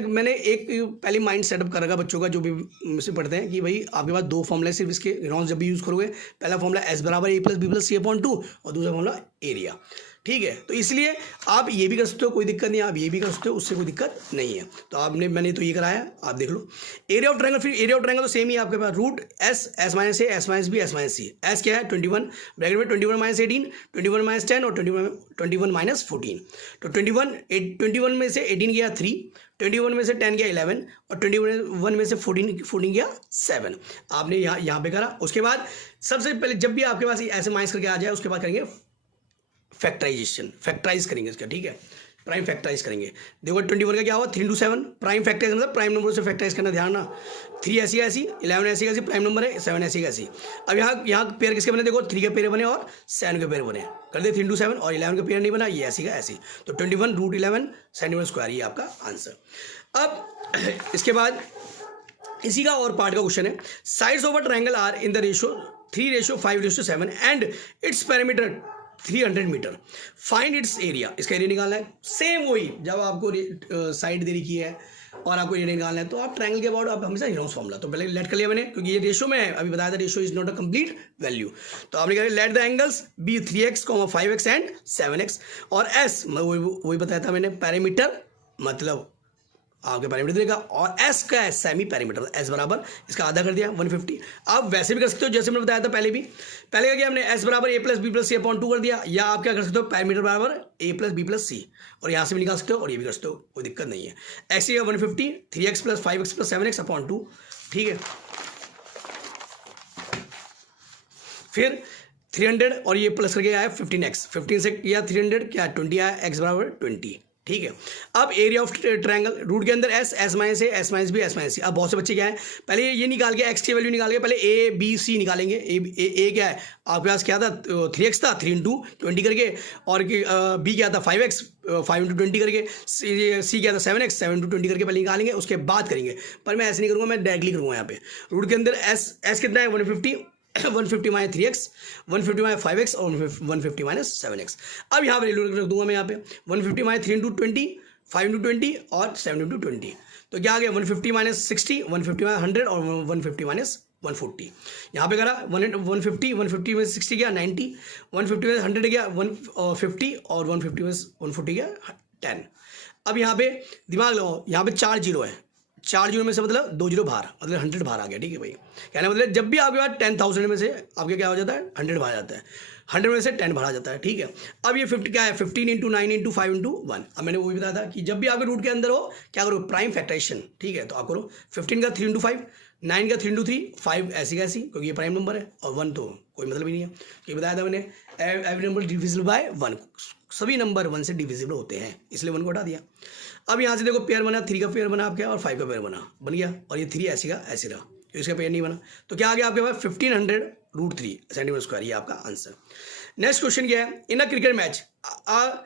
मैंने एक पहले माइंड सेटअप कर रखा बच्चों का जो भी मुझसे पढ़ते हैं कि भाई आपके पास दो फॉर्मूले सिर्फ इसके हीरोन्स जब भी यूज़ करोगे, पहला फॉर्मूला एस बराबर ए प्लस बी प्लस सी अपॉन 2 और दूसरा फॉर्मूला एरिया। ठीक है, तो इसलिए आप ये भी कर सकते हो, कोई दिक्कत नहीं, आप ये भी कर सकते हो, उससे कोई दिक्कत नहीं है। तो मैंने तो ये कराया, आप देख लो। एरिया ऑफ ट्रायंगल, फिर एरिया ऑफ ट्रायंगल तो सेम ही आपके पास, root S minus A S minus B S minus C. S क्या है? 21 ब्रैकेट में 21 माइनस 18, 21 माइनस 10 और 21 माइनस 14। तो 21 में से 18 गया 3, 21 में से 10 गया 11 और 21 में से 14 गया 7। आपने यहाँ पे करा। उसके बाद सबसे पहले जब भी आपके पास ऐसे माइनस करके आ जाए उसके बाद करेंगे फैक्टराइजेशन, फैक्टराइज करेंगे इसका। ठीक है, प्राइम फैक्टराइज करेंगे। देखो 21 का क्या हुआ? 3 to 7 प्राइम फैक्टराइज मतलब प्राइम नंबर से फैक्टराइज करना, ध्यान ना। 3 ऐसी 11 ऐसी प्राइम नंबर है, 7 ऐसी कैसी। अब यहाँ पेयर किसके बने? देखो 3 के पेयर बने और 7 के पेयर बने, कर दे 3 to 7 और 11 का पेयर नहीं बना, ये ऐसी का ऐसी। तो 21 रूट 11 सेंटीमीटर स्क्वायर, ये आपका आंसर। अब इसके बाद इसी का और पार्ट का क्वेश्चन है, sides of a triangle are in the ratio 3:5:7 and its parameter 300 metre, find its area. इसका एरिया निकालना है। सेम वही, जब आपको साइड दे रखी है और आपको एरिया निकालना है तो आप ट्रायंगल के अबाउट आप हमेशा हीरोन्स फॉर्मूला तो पहले लेट कर लिया मैंने, क्योंकि ये रेशियो में है, अभी बताया था ratio is not a complete value. तो आपने कहा let the angles be 3x, 5x and 7x और एस वही बताया था मैंने, पैरामीटर मतलब आपके पैरामीटर देगा और एस का है सेमी पैरामीटर, एस बराबर इसका आधा कर दिया 150। आप वैसे भी कर सकते हो जैसे मैंने बताया था पहले का क्या हमने एस बराबर ए प्लस बी प्लस सी अपॉन 2 कर दिया, या आप क्या कर सकते हो पैरामीटर बराबर ए प्लस बी प्लस सी और यहाँ से भी निकाल सकते हो और ये भी कर सकते हो, कोई दिक्कत नहीं है। एक्स का 150, 3x plus 5x plus 7x upon 2। ठीक है, फिर 300 और ये प्लस करके आया 15x, 15 से किया 300 क्या 20 आया, एक्स बराबर 20। ठीक है, अब एरिया ऑफ ट्रायंगल, रूट के अंदर S minus A S minus B S minus C. अब बहुत से बच्चे क्या है, पहले ये निकाल के एक्स की वैल्यू निकाल के पहले ए बी सी निकालेंगे। ए क्या है आपके पास, क्या था 3x था, 3 into 20 करके, और बी क्या था 5x, 5 into 20 करके, सी क्या था 7x, 7 into 20 करके पहले निकालेंगे, उसके बाद करेंगे। पर मैं ऐसे नहीं करूँगा, मैं डायरेक्टली करूँगा। यहाँ पे रूट के अंदर एस कितना है 150, 150 माइनस 3x, 150 माइनस 5x और 150 माइनस 7x। अब यहाँ पे रख दूंगा मैं, यहाँ पे 150 माइनस 3 into 20, 5 into 20 और 7 into 20। तो क्या आ गया 150 माइनस 60, 150 माइनस 100 और 150 माइनस 140। यहाँ पे करा 150 में 60 गया 90, 150 में 100 गया 150 और 150 में 140 गया 10। अब यहाँ पे दिमाग लगाओ, यहाँ पे 4 जीरो है, 4 जीरो में से मतलब 2 जीरो बाहर, मतलब 100 बाहर आ गया। ठीक है भाई, कहना मतलब जब भी आपके पास 10,000 में से आपके क्या हो जाता है 100 बाहर जाता है, 100 में से 10 बाहर आ जाता है। ठीक है, अब ये 50 क्या है 15 into 9 into 5 into 1। अब मैंने वो भी बताया था कि जब भी आपके रूट के अंदर हो क्या करो प्राइम फैक्टराइजेशन। ठीक है, तो आप करो 15 का 3 into 5, 9 का 3 into 3, 5 ऐसी कैसी, क्योंकि ये प्राइम नंबर है और 1 तो कोई मतलब ही नहीं है। ये बताया था मैंने, एवरी नंबर डिविजिबल बाय 1, सभी नंबर 1 से डिविजिबल होते हैं, इसलिए 1 को हटा दिया। अब यहाँ से देखो पेयर बना, 3 का पेयर बना आपके और 5 का पेयर बन गया, और ये 3 ऐसी का ऐसे रहा, तो इसका पेयर नहीं बना। तो क्या आ गया आपके पास 1500 रूट 3 सेंटीमीटर स्क्वायर, ये आपका आंसर। नेक्स्ट क्वेश्चन क्या है, in a cricket match a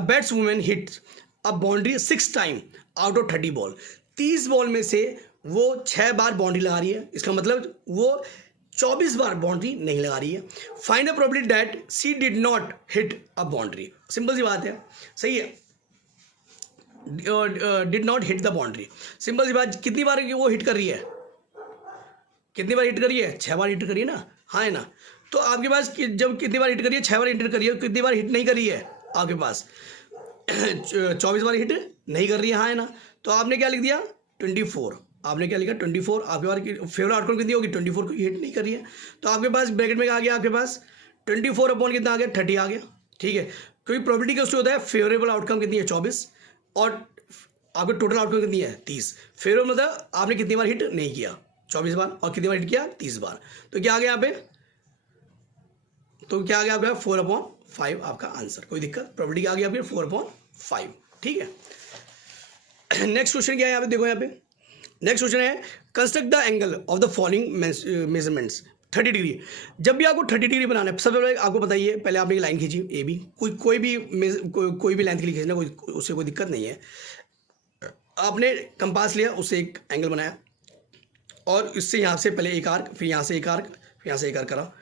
batsman hit a boundary 6 time out of 30 ball. 30 ball में से वो 6 बार बाउंड्री लगा रही है, इसका मतलब वो 24 बार बाउंड्री नहीं लगा रही है। Find the probability that she did not hit a boundary. Simple सी बात है, सही है, did not hit the boundary, simple सी बात। कितनी बार वो हिट कर रही है, कितनी बार हिट कर रही है, 6 बार हिट कर रही है ना, हाँ है ना। तो आपके पास जब कितनी बार हिट कर रही है, 6 बार हिट कर रही है, कितनी बार हिट नहीं कर रही है आपके पास 24 बार हिट नहीं कर रही है, हाँ है ना। तो आपने क्या लिख दिया 24, आपने क्या लिखा 24। आपके पास फेवरेट आउटकम कितनी होगी 24 को हिट नहीं कर रही है, तो आपके पास ब्रैकेट में आ गया, आपके पास 24 अपॉन कितना आ गया 30 आ गया, ठीक है। क्योंकि प्रोबेबिलिटी क्या होता है, फेवरेबल आउटकम कितनी है 24 और आपका टोटल आउटकम कितनी है 30। फेवरेबल मतलब आपने कितनी बार हिट नहीं किया 24 बार, और कितनी बार हिट किया 30 बार। तो क्या आ गया यहाँ पे, तो क्या आ गया आपका 4/5 आपका आंसर। कोई दिक्कत, प्रोबेबिलिटी आ गया आपकी 4/5, ठीक है। नेक्स्ट क्वेश्चन क्या है यहाँ पे, देखो यहाँ पे नेक्स्ट क्वेश्चन है construct the angle of the following measurements 30 degree. जब भी आपको 30 डिग्री बनाना है, सबसे पहले आपको बताइए, पहले आपने एक लाइन खींची ए बी, कोई भी लेंथ के लिए खींचना, उससे कोई दिक्कत नहीं है। आपने कंपास लिया, उससे एक एंगल बनाया और इससे यहाँ से पहले एक आर्क, फिर यहाँ से एक आर्क, फिर यहाँ से एक आर्क करा।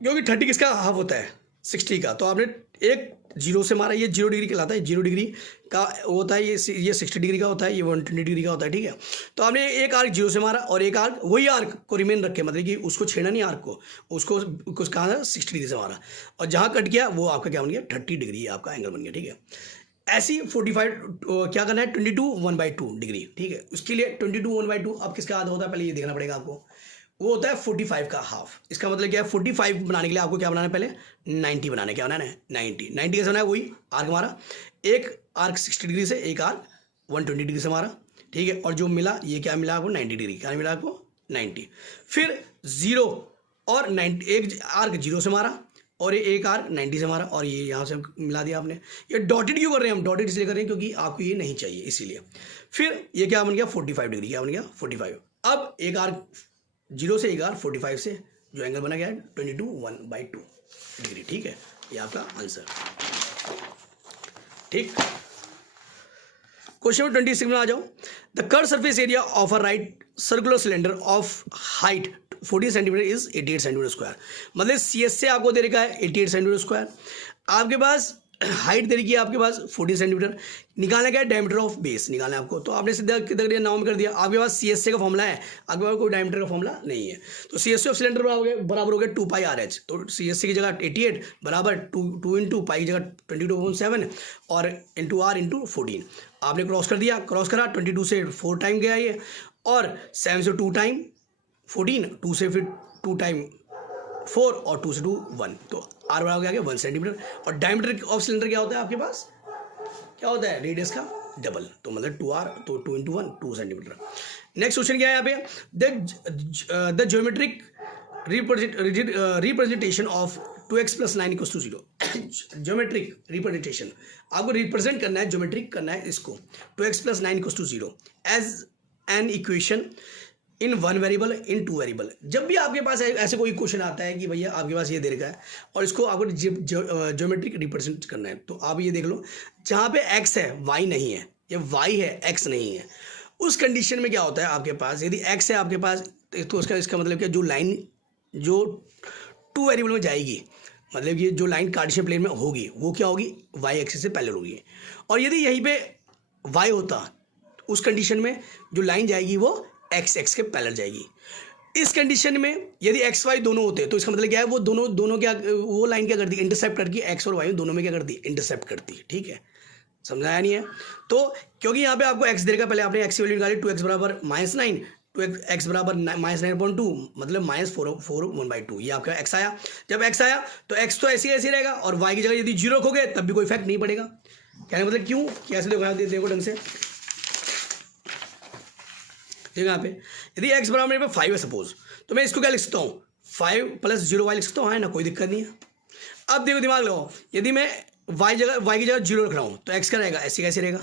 क्योंकि 30 किसका हाफ होता है 60 का, तो आपने एक 0 से मारा, ये 0 डिग्री कहलाता है, 0 डिग्री का होता है, ये 60 डिग्री का होता है, ये 120 डिग्री का होता है, ठीक है। तो आपने एक आर्क 0 से मारा और एक आर्क वही आर्क को रिमेन रखे, मतलब कि उसको छेड़ा नहीं आर्क को, उसको कुछ कहाँ था 60 डिग्री से मारा, और जहाँ कट गया वो आपका क्या बन गया 30 डिग्री आपका एंगल बन गया, ठीक है। ऐसी 45 क्या करना है 22 1/2 डिग्री, ठीक है। उसके लिए 22 1/2 अब किसका आधा होता है, पहले ये देखना पड़ेगा आपको, वो होता है 45 का हाफ। इसका मतलब क्या है 45 बनाने के लिए आपको क्या बनाना है, पहले 90 बनाना है, क्या बनाना है 90 कैसे बनाना है, वही आर्क मारा, एक आर्क 60 डिग्री से, एक आर्क 120 डिग्री से मारा, ठीक है। और जो मिला ये क्या मिला आपको 90 डिग्री, क्या मिला आपको 90। फिर 0 और 90, एक आर्क 0 से मारा और ये एक आर्क 90 से मारा, और ये यहाँ से मिला दिया आपने। ये डॉटेड क्यों कर रहे हैं हम, डॉटेड इसलिए कर रहे हैं क्योंकि आपको ये नहीं चाहिए इसीलिए। फिर ये क्या बन गया 45 डिग्री, क्या बन गया 45। अब एक आर्क 0 से एक आर्क 45 से जो एंगल बना गया है 22 1/2 डिग्री, ठीक है। ये आपका आंसर, ठीक। क्वेश्चन नंबर 26 में आ जाओ। The curve surface area of a right circular cylinder of height 40 centimetre is 88 centimetre square. मतलब CS से आपको दे रखा है 88 सेंटीमीटर स्क्वायर, आपके पास हाइट दे रखी है आपके पास 40 सेंटीमीटर, निकालना क्या है डायमीटर ऑफ बेस निकालना है आपको। तो आपने सीधा किधर नाम कर दिया, आपके पास CSA का फॉर्मूला है, आपके पास कोई डायमीटर का फॉर्मूला नहीं है। तो CSA ऑफ सिलेंडर बराबर हो गया 2πRH। तो CSA की जगह 88 बराबर 2 इंटू पाई की जगह 22/7 और इंटू R इंटू 14। आपने क्रॉस कर दिया, क्रॉस करा 22 से 4 टाइम गया ये, और 7 से 2 टाइम 14, 2 से फिर 2 टाइम 4 और 2 से 2 1, तो R बराबर गया 1 सेंटीमीटर। और डायमीटर ऑफ सिलेंडर क्या होता है आपके पास, क्या होता है रेडियस का डबल, तो मतलब 2R, तो 2 इंटू 1 2 सेंटीमीटर। नेक्स्ट क्वेश्चन क्या है यहाँ पे, the geometric representation of 2x + 9 = 0। Geometric representation आपको रिप्रेजेंट करना है, ज्योमेट्रिक करना है इसको, 2x + 9 = 0 as an equation in 1 variable in 2 variable. जब भी आपके पास ऐसे कोई क्वेश्चन आता है कि भैया आपके पास ये दे रखा है और इसको आपको ज्योमेट्रिक रिप्रेजेंट करना है, तो आप ये देख लो जहाँ पे x है y नहीं है, ये y है x नहीं है, उस कंडीशन में क्या होता है आपके पास, यदि x है आपके पास तो इसका मतलब क्या, जो लाइन जो 2 वेरिएबल में जाएगी, मतलब ये जो लाइन कार्टेशियन प्लेन में होगी वो क्या होगी y एक्सिस से पैरेलल होगी। और यदि यहीं पे y होता उस कंडीशन में जो लाइन जाएगी वो x के पैरेलल जाएगी। इस कंडीशन में यदि x y दोनों होते तो इसका मतलब क्या है, वो दोनों क्या, वो लाइन क्या करती है इंटरसेप्ट करती है, x और y दोनों में क्या करती है इंटरसेप्ट करती है, ठीक है। समझाया नहीं है तो, क्योंकि यहाँ पे आपको x देगा, पहले आपने x की वैल्यू निकाली 2x बराबर -9, 2x बराबर -9.2 मतलब -4 1/2, ये आपका x आया। जब x आया तो x तो ऐसे ऐसे रहेगा, और y की जगह यदि 0 रखोगे तब भी कोई इफेक्ट नहीं पड़ेगा। कहने मतलब क्यों, कैसे देखो ढंग से देखो यहाँ पे, यदि x बराबर मेरे पे 5 है सपोज, तो मैं इसको क्या लिख सकता हूँ 5 + 0y लिख सकता हूँ, है ना, कोई दिक्कत नहीं है। अब देखो दिमाग लगाओ, यदि मैं y की जगह 0 रख रहा हूँ तो x का रहेगा ऐसे कैसे रहेगा,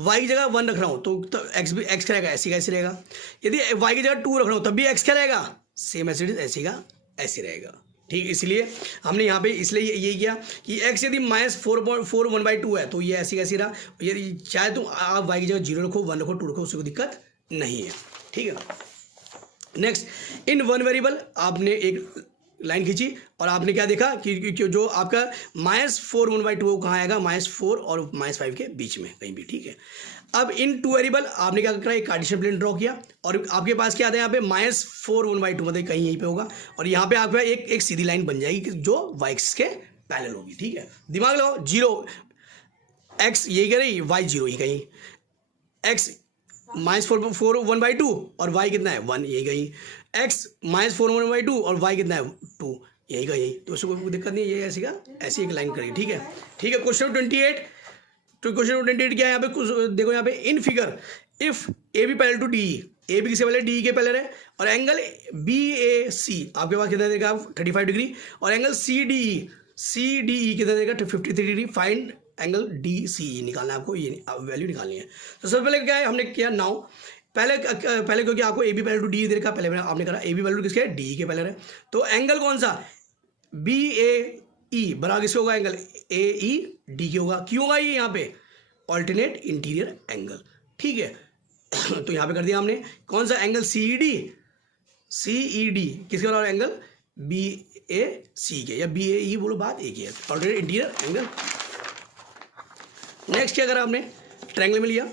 y की जगह 1 रख रहा हूँ तो x का रहेगा ऐसे कैसे रहेगा, यदि y की जगह 2 रख रहा हूँ तब भी x क्या रहेगा सेम ऐसे ऐसे रहेगा, ठीक। इसलिए हमने यहाँ पे इसलिए यही किया कि x यदि -4 1/2 है तो ये ऐसे कैसे रहा, यदि चाहे तो आप y की जगह 0 रखो 1 रखो 2 रखो, उससे कोई दिक्कत नहीं है, ठीक है। नेक्स्ट इन वन वेरिएबल आपने एक लाइन खींची और आपने क्या देखा कि जो आपका -4 1/2 कहाँ आएगा, -4 और -5 के बीच में कहीं भी, ठीक है। अब इन टू वेरिएबल आपने क्या करा, एक कार्टेशियन प्लेन ड्रॉ किया और आपके पास क्या आता है यहाँ पे -4 1/2 मतलब कहीं यहीं पे होगा और यहाँ पे आपका एक सीधी लाइन बन जाएगी जो y एक्सिस के पैरेलल होगी, ठीक है। दिमाग लगाओ, 0 x यही कह रही, y 0 ही कहीं, x -4 1/2 और y कितना है 1 यही कहीं, x -4 1/2 और y कितना है 2 यही का यही, तो उसको कोई दिक्कत नहीं है, ये ऐसी का ऐसी एक लाइन करेगी, ठीक है, ठीक है। क्वेश्चन 28, तो क्वेश्चन 28 क्या है यहाँ पे, कुछ देखो यहाँ पे in figure if A B parallel to D, A B किसके पहले, डी के पहले है और एंगल बी ए सी आपके पास कितना देगा 35 डिग्री और एंगल सी डी ई कितना देगा 53 degree, find angle D C E निकालना है आपको, ये वैल्यू निकालनी है। तो सबसे पहले क्या है हमने किया, नाउ पहले क्योंकि आपको A B parallel to D दे रखा, पहले आपने करा ए बी पैरेलल टू किसके, डी के पहले है, तो एंगल कौन सा बी ए ई बराबर किसका होगा, एंगल ए ई डी के होगा, क्यों होगा ये यहाँ पे ऑल्टरनेट इंटीरियर एंगल, ठीक है। तो यहाँ पे कर दिया हमने कौन सा एंगल सी ई डी किसके बराबर, एंगल बी ए सी के या बी ए ई बोलो, बात एक ही है, ऑल्टरनेट इंटीरियर एंगल। नेक्स्ट क्या करा हमने, ट्रायंगल में लिया,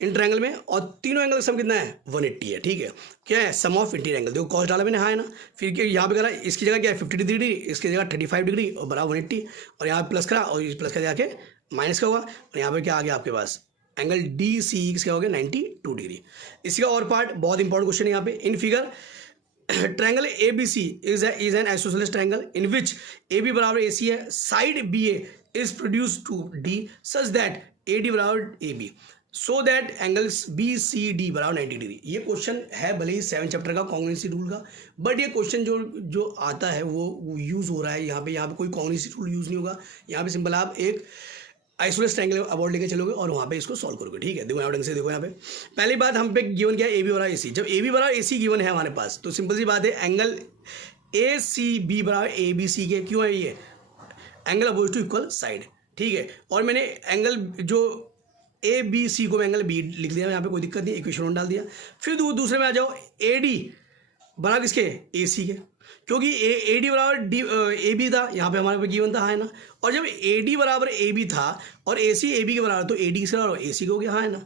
इन ट्रायंगल में और तीनों एंगल का सम कितना है 180 है, ठीक है। क्या है सम ऑफ इंटीरियर एंगल, देखो कॉस डाला मैंने, हाँ है ना, फिर यहाँ पे करा इसकी जगह क्या है 50 डिग्री, इसकी जगह 35 डिग्री और बराबर 180 और यहाँ प्लस करा और इस प्लस का जाके माइनस का हुआ और यहाँ पर क्या आ गया आपके पास एंगल डी सी किसका हो गया 92 डिग्री। इसका और पार्ट बहुत इंपॉर्टेंट क्वेश्चन है यहाँ पे, in figure triangle A B C is an isosceles triangle in which A B बराबर ए सी है, side B A is produce to D such that A D बराबर A B so that angles B C D बराबर 90 degree. ये question है भले ही 7 chapter का congruency rule का, बट ये क्वेश्चन जो आता है वो यूज़ हो रहा है यहाँ पे कोई कॉन्ग्रुएंसी रूल यूज़ नहीं होगा, यहाँ पे सिंपल आप एक आइसोलेस ट्रायंगल अबाउट लेके चलोगे और वहाँ पे इसको सॉल्व करोगे, ठीक है। देखो यहाँ ढंग से देखो, यहाँ पे पहली बात हम पे गिवन क्या है ए बी बराबर ए सी, जब ए बी बराबर ए सी गिवन है हमारे पास तो सिंपल सी बात है एंगल ए सी बी बराबर ए बी सी के, क्यों है ये angle opposite to equal side, ठीक है। और मैंने एंगल जो ए बी सी को मैं एंगल बी लिख दिया, यहाँ पे कोई दिक्कत नहीं, इक्वेशन डाल दिया। फिर दूसरे में आ जाओ ए डी बराबर किसके ए सी के, क्योंकि ए डी बराबर डी ए बी था, यहाँ पे हमारे पे गिवन था, है ना। और जब ए डी बराबर ए बी था और ए सी ए बी के बराबर, तो ए डी किसके बराबर ए सी का हो गया, है ना।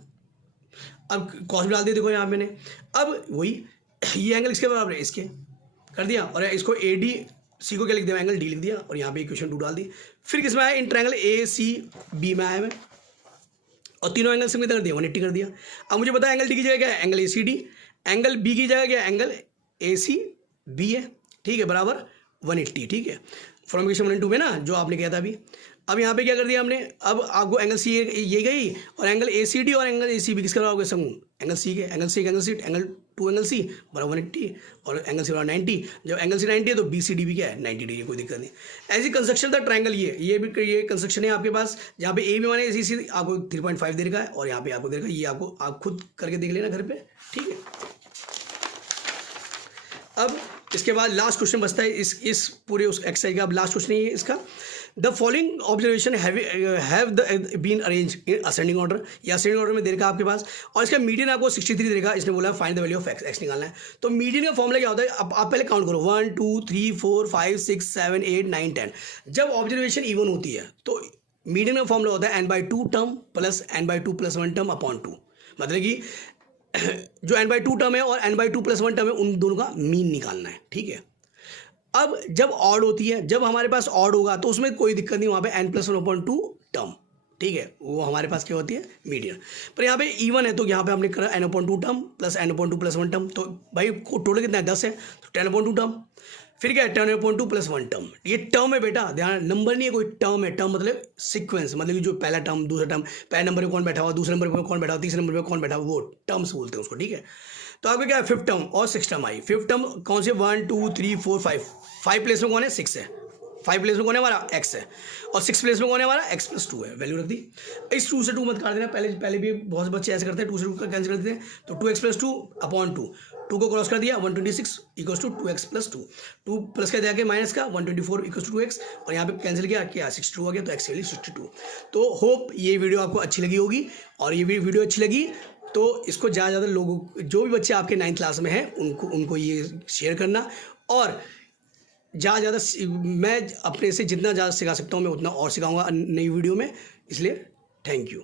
अब कॉस डाल दिया, देखो यहाँ मैंने, अब वही ये एंगल इसके बराबर है, इसके कर दिया और इसको ए डी सी को क्या लिख दिया एंगल डी लिख दिया और यहाँ पे इक्वेशन 2 डाल दी। फिर किस में आया, in triangle A C B में आया मैं और तीनों एंगल से कितना कर दिया 180 कर दिया। अब मुझे पता है एंगल डी की जगह क्या है angle A C D, angle B की जगह क्या है एंगल ए सी बी है, ठीक है, बराबर 180, ठीक है। फ्रॉम इक्वेशन 1 and 2 में ना जो आपने किया था अभी। अब यहाँ पे क्या कर दिया हमने, अब आपको एंगल सी ये गई और एंगल ए सी डी और एंगल ए सी बी किसका होगा समूह एंगल सी के, angle C angle C angle 2 angle C बराबर 180 और एंगल सी बराबर 90। जब एंगल सी 90 है तो बी सी डी भी क्या है 90 डिग्री, कोई दिक्कत नहीं। ऐसी कंस्ट्रक्शन था ट्रायंगल, ये कंस्ट्रक्शन है आपके पास जहाँ पे ए बी माने ए सी आपको 3.5 दे रखा है और यहाँ पे आपको दे रखा है, ये आपको आप खुद करके देख लेना घर पे, ठीक है। अब इसके बाद लास्ट क्वेश्चन बचता है इस पूरे उस एक्सरसाइज का। अब लास्ट क्वेश्चन है इसका, the following observation have been arrange in ascending order, या असेंडिंग ऑर्डर में दे रखा आपके पास और इसका मीडियन आपको 63 दे रखा, इसने बोला find the value of x निकालना है। तो मीडियन का फॉर्मूला क्या होता है, अब आप पहले काउंट करो 1 2 3 4 5 6 7 8 9 10। जब ऑब्जर्वेशन इवन होती है तो मीडियन का फॉर्मूला होता है n/2 term plus n/2 + 1 term upon 2, मतलब कि जो n/2 टर्म है और n/2 + 1 टर्म है उन दोनों का मीन निकालना है, ठीक है। अब जब ऑड होती है, जब हमारे पास ऑड होगा तो उसमें कोई दिक्कत नहीं, वहाँ पे n+1/2 टर्म, ठीक है, वो हमारे पास क्या होती है मीडियन। पर यहाँ पे इवन है तो यहाँ पे हमने करा n/2 term plus n/2 + 1 term, तो भाई टोटल कितना है 10 है तो 10/2 टर्म, फिर क्या है 10/2 + 1 टर्म। ये टर्म है बेटा, ध्यान नंबर नहीं है, कोई टर्म है। टर्म मतलब सीक्वेंस, मतलब कि जो पहला टर्म दूसरा टर्म, पहले नंबर पे कौन बैठा हुआ, दूसरे नंबर पे कौन बैठा हुआ, तीसरे नंबर पे कौन बैठा हुआ, वो टर्म्स बोलते हैं उसको, ठीक है। तो आपको क्या है 5th टर्म और 6th टर्म आई। 5th टर्म कौन से 1 2 3 4 5, 5 प्लेस में कौन है 6 है, 5 प्लेस में कौन है हमारा x है और 6 प्लेस में कौन है हमारा x + 2 है, वैल्यू रख दी। इस 2 से 2 मत काट देना, पहले भी बहुत बच्चे ऐसे करते हैं 2 से 2 कैंसिल कर देते हैं, तो 2x + 2 अपॉन 2, 2 को क्रॉस कर दिया 126 = 2x + 2, 2 प्लस का जाके माइनस का 124 = 2x और यहाँ पे कैंसिल किया क्या 62 आ गया, तो x वैल्यू 62। तो होप ये वीडियो आपको अच्छी लगी होगी और ये वीडियो अच्छी लगी तो इसको ज़्यादा ज़्यादा लोगों, जो भी बच्चे आपके 9th क्लास में हैं उनको ये शेयर करना, और ज़्यादा मैं अपने से जितना ज़्यादा सिखा सकता हूँ मैं उतना और सिखाऊंगा नई वीडियो में। इसलिए थैंक यू।